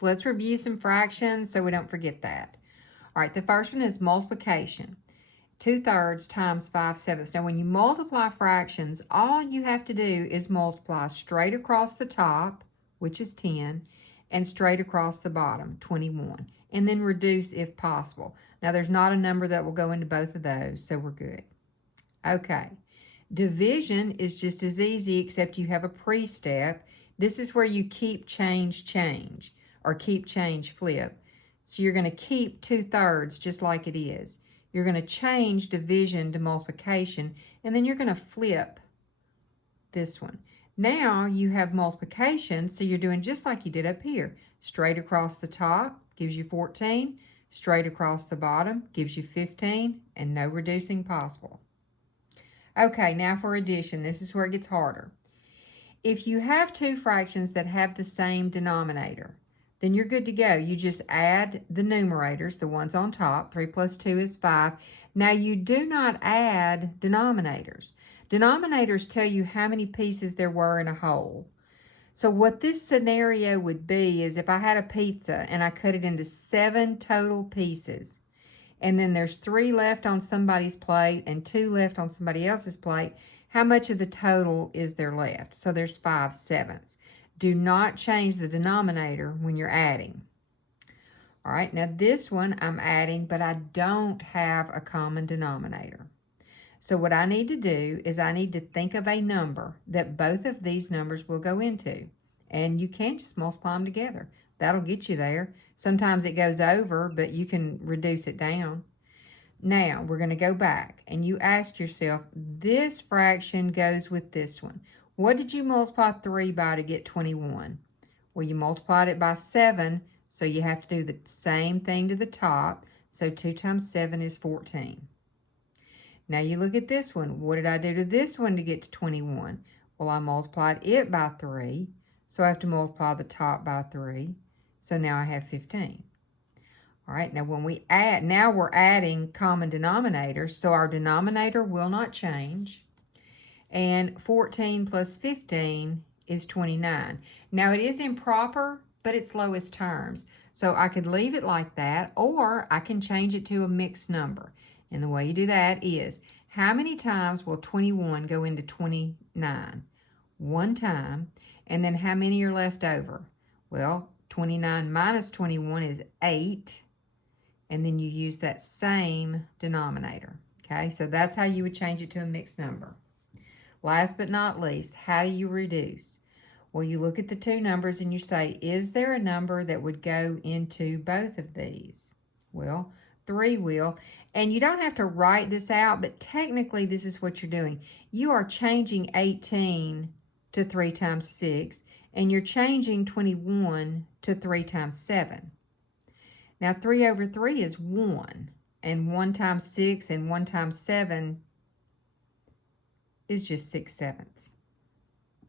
So let's review some fractions so we don't forget that. All right, the first one is multiplication. 2/3 times 5/7. Now, when you multiply fractions, all you have to do is multiply straight across the top, which is 10, and straight across the bottom, 21, and then reduce if possible. Now, there's not a number that will go into both of those, so we're good. Okay, division is just as easy, except you have a pre-step. This is where you keep change, or keep change flip. So you're going to keep 2/3 just like it is. You're going to change division to multiplication, and then you're going to flip this one. Now you have multiplication, so you're doing just like you did up here. Straight across the top gives you 14, straight across the bottom gives you 15, and no reducing possible. Okay, now for addition. This is where it gets harder. If you have two fractions that have the same denominator, then you're good to go. You just add the numerators, the ones on top. 3 plus 2 is 5. Now, you do not add denominators. Denominators tell you how many pieces there were in a whole. So what this scenario would be is if I had a pizza and I cut it into 7 total pieces, and then there's 3 left on somebody's plate and 2 left on somebody else's plate, how much of the total is there left? So there's 5/7. Do not change the denominator when you're adding. All right, now this one I'm adding, but I don't have a common denominator. So what I need to do is I need to think of a number that both of these numbers will go into. And you can just multiply them together. That'll get you there. Sometimes it goes over, but you can reduce it down. Now, we're going to go back, and you ask yourself, this fraction goes with this one. What did you multiply 3 by to get 21? Well, you multiplied it by 7, so you have to do the same thing to the top. So 2 times 7 is 14. Now you look at this one. What did I do to this one to get to 21? Well, I multiplied it by 3, so I have to multiply the top by 3. So now I have 15. All right, now when we add, now we're adding common denominators, so our denominator will not change. And 14 plus 15 is 29. Now it is improper, but it's lowest terms. So I could leave it like that, or I can change it to a mixed number. And the way you do that is, how many times will 21 go into 29? 1 time. And then how many are left over? Well, 29 minus 21 is 8. And then you use that same denominator. Okay, so that's how you would change it to a mixed number. Last but not least, how do you reduce? Well, you look at the two numbers and you say, is there a number that would go into both of these? Well, 3 will. And you don't have to write this out, but technically this is what you're doing. You are changing 18 to 3 times 6, and you're changing 21 to 3 times 7. Now, 3 over 3 is 1, and 1 times 6 and 1 times 7 is just 6/7.